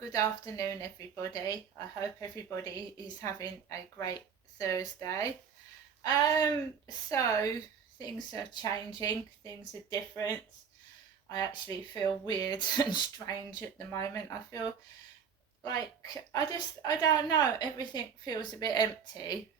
Good afternoon, everybody. I hope everybody is having a great Thursday. So things are changing, things are different. I actually feel weird and strange at the moment. I feel like I don't know, everything feels a bit empty.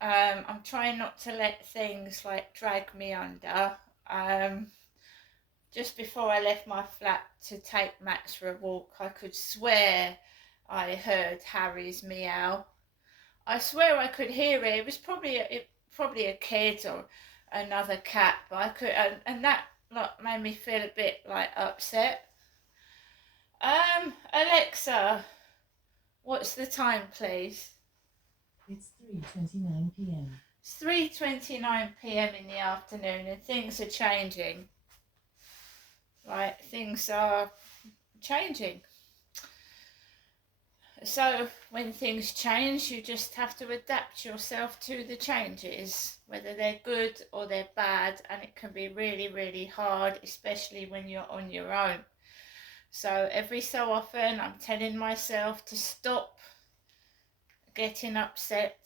I'm trying not to let things like drag me under. Um, just before I left my flat to take Max for a walk, I could swear I heard Harry's meow. I swear I could hear it. It was probably a kid or another cat, but I could, and that like made me feel a bit like upset. Alexa, what's the time, please? It's 3:29 p.m. It's 3:29 p.m. in the afternoon, and things are changing. Right, things are changing. So when things change, you just have to adapt yourself to the changes, whether they're good or they're bad, and it can be really, really hard, especially when you're on your own. So every so often, I'm telling myself to stop getting upset,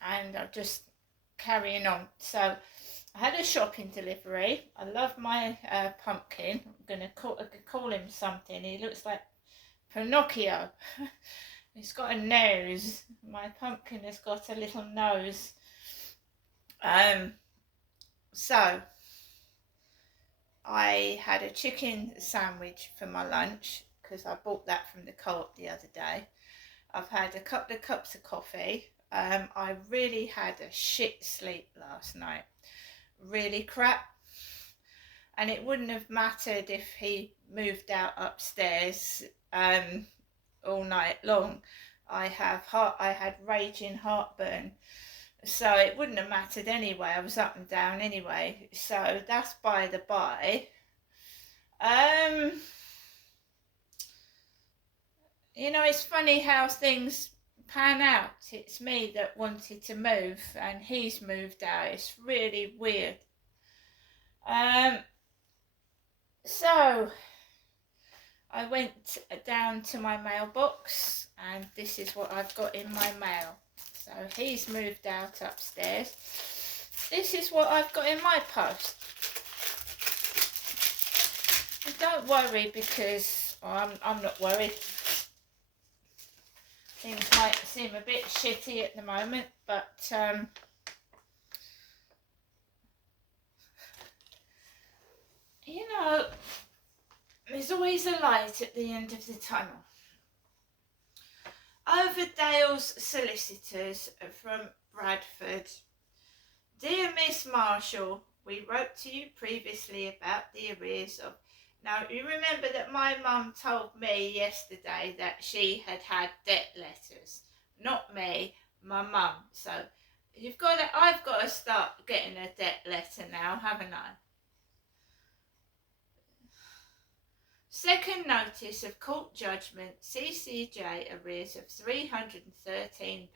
and I'm just carrying on. So I had a shopping delivery. I love my pumpkin. I could call him something. He looks like Pinocchio. He's got a nose. My pumpkin has got a little nose. Um, so I had a chicken sandwich for my lunch because I bought that from the co-op the other day. I've had a couple of cups of coffee. I really had a shit sleep last night. Really crap. And it wouldn't have mattered if he moved out upstairs all night long. I had raging heartburn, so it wouldn't have mattered anyway. I was up and down anyway, so that's by the by. Um, it's funny how things pan out. It's me that wanted to move, and he's moved out. It's really weird. Um, so I went down to my mailbox, and this is what I've got in my mail. So he's moved out upstairs. This is what I've got in my post. And don't worry, because I'm not worried. Things might seem a bit shitty at the moment, but there's always a light at the end of the tunnel. Overdale's solicitors from Bradford. Dear Miss Marshall, we wrote to you previously about the arrears of... Now, you remember that my mum told me yesterday that she had had debt letters. Not me, my mum. So I've got to start getting a debt letter now, haven't I? Second notice of court judgment, CCJ arrears of £313.10.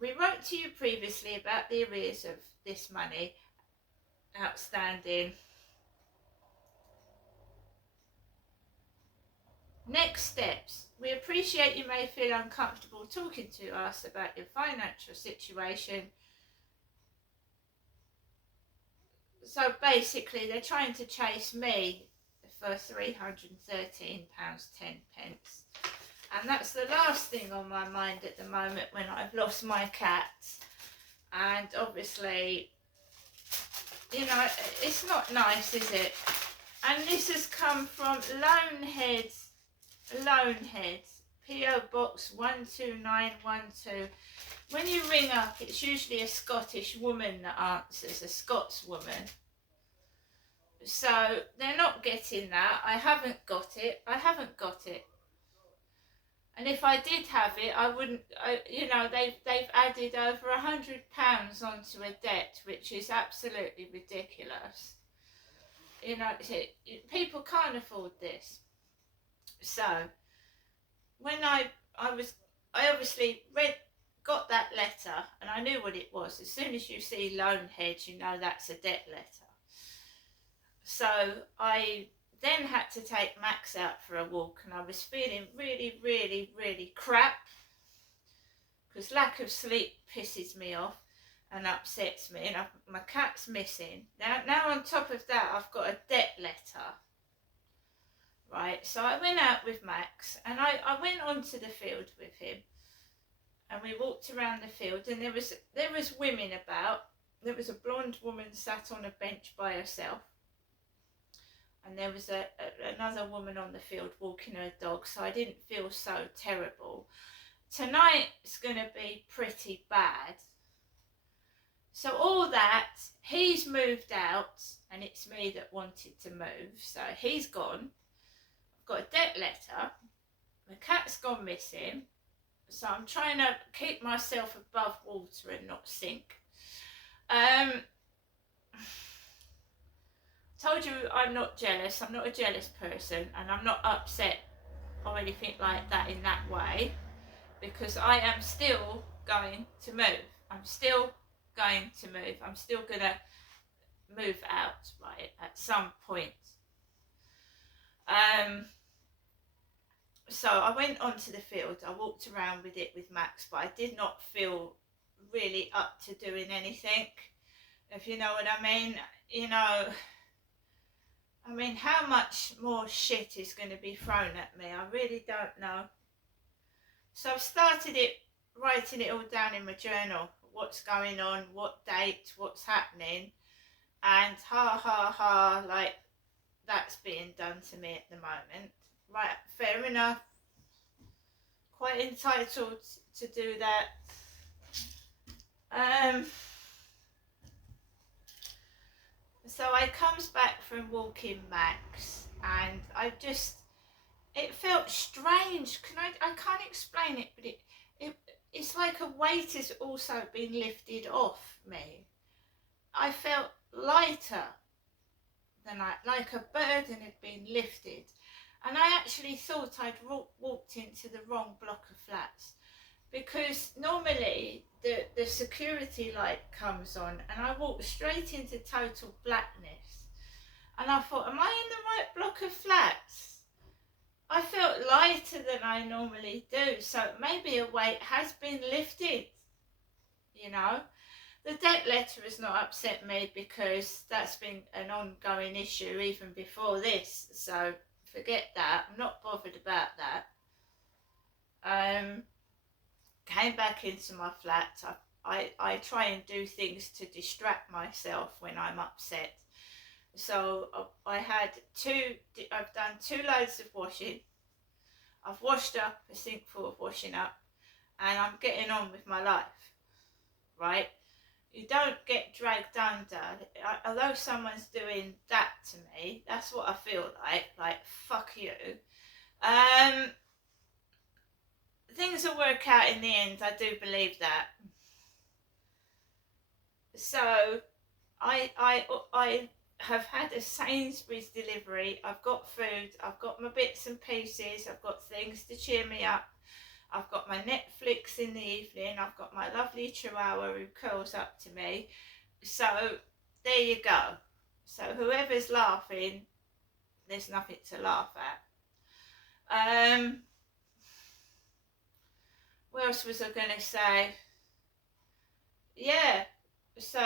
We wrote to you previously about the arrears of this money outstanding. Next steps. We appreciate you may feel uncomfortable talking to us about your financial situation. So basically, they're trying to chase me for £313.10. And that's the last thing on my mind at the moment when I've lost my cat. And obviously, it's not nice, is it? And this has come from Loneheads, P.O. Box 12912. When you ring up, it's usually a Scottish woman that answers, a Scotswoman. So they're not getting that. I haven't got it. And if I did have it, I wouldn't. They've added over £100 onto a debt, which is absolutely ridiculous. People can't afford this. So when I obviously got that letter, and I knew what it was. As soon as you see Loneheads, you know that's a debt letter. So I then had to take Max out for a walk, and I was feeling really, really, really crap because lack of sleep pisses me off and upsets me, and my cat's missing. Now on top of that, I've got a debt letter. Right, so I went out with Max, and I went onto the field with him, and we walked around the field, and there was women about. There was a blonde woman sat on a bench by herself, and there was another woman on the field walking her dog, so I didn't feel so terrible. Tonight's going to be pretty bad. So all that, he's moved out, and it's me that wanted to move, so he's gone. I've got a debt letter, the cat's gone missing, so I'm trying to keep myself above water and not sink. Told you I'm not jealous. I'm not a jealous person, and I'm not upset or anything like that in that way, because I am still going to move. I'm still going to move. I'm still gonna move out, right, at some point. So I went onto the field. I walked around with it with Max, but I did not feel really up to doing anything, if you know what I mean. You know, I mean, how much more shit is going to be thrown at me? I really don't know. So I've started writing it all down in my journal. What's going on, what date, what's happening. And like, that's being done to me at the moment. Right, fair enough. Quite entitled to do that. So I comes back from walking Max, and it felt strange. I can't explain it, but it's like a weight has also been lifted off me. I felt lighter than like a burden had been lifted, and I actually thought I'd walked into the wrong block of flats, because normally the security light comes on and I walked straight into total blackness, and I thought, am I in the right block of flats? I felt lighter than I normally do, so maybe a weight has been lifted, you know. The debt letter has not upset me because that's been an ongoing issue even before this, so forget that. I'm not bothered about that. Came back into my flat. I try and do things to distract myself when I'm upset. So I've done 2 loads of washing. I've washed up a sink full of washing up, and I'm getting on with my life, right? You don't get dragged under. Although someone's doing that to me, that's what I feel like fuck you. Things will work out in the end, I do believe that. So I have had a Sainsbury's delivery. I've got food, I've got my bits and pieces, I've got things to cheer me up, I've got my Netflix in the evening, I've got my lovely chihuahua who curls up to me. So there you go. So whoever's laughing, there's nothing to laugh at. What else was I going to say? Yeah, so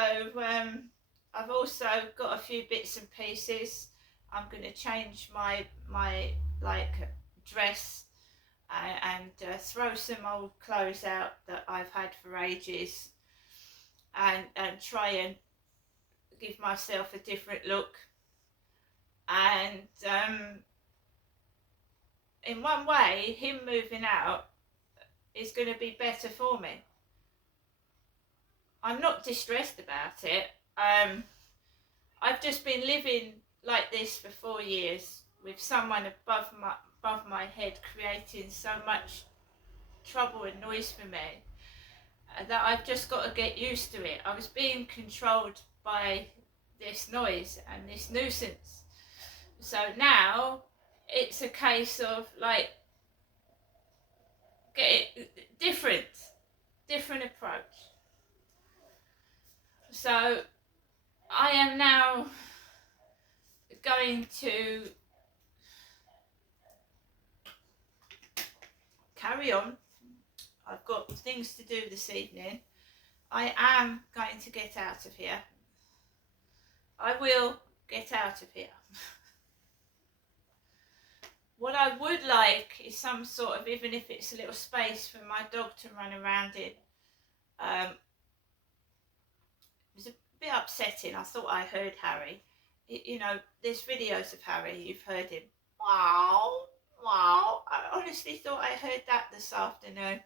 I've also got a few bits and pieces. I'm going to change my like dress and throw some old clothes out that I've had for ages, and try and give myself a different look. And in one way, him moving out is going to be better for me. I'm not distressed about it. I've just been living like this for 4 years with someone above my head creating so much trouble and noise for me that I've just got to get used to it. I was being controlled by this noise and this nuisance. So now it's a case of like different approach. So I am now going to carry on. I've got things to do this evening. I am going to get out of here. I will get out of here. What I would like is some sort of, even if it's a little space for my dog to run around in. It was a bit upsetting. I thought I heard Harry. You know, there's videos of Harry. You've heard him. Wow, wow. I honestly thought I heard that this afternoon.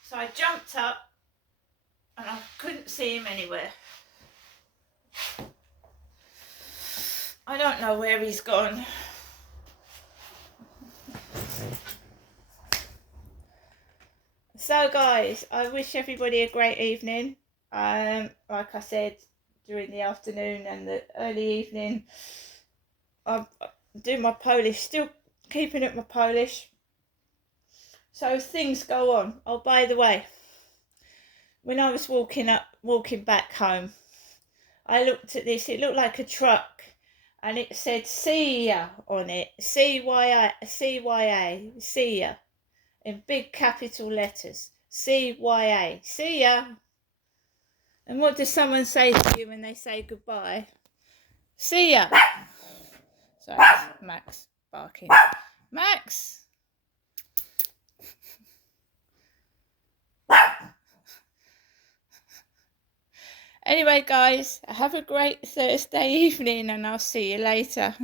So I jumped up and I couldn't see him anywhere. I don't know where he's gone. So guys, I wish everybody a great evening. Like I said, during the afternoon and the early evening, I'm doing my Polish, still keeping up my Polish. So things go on. Oh, by the way, when I was walking back home, I looked at this. It looked like a truck, and it said "See ya" on it. C-Y-A, see ya, in big capital letters. C-Y-A, see ya. And what does someone say to you when they say goodbye? See ya. Sorry, it's Max barking. Max. Anyway, guys, have a great Thursday evening and I'll see you later.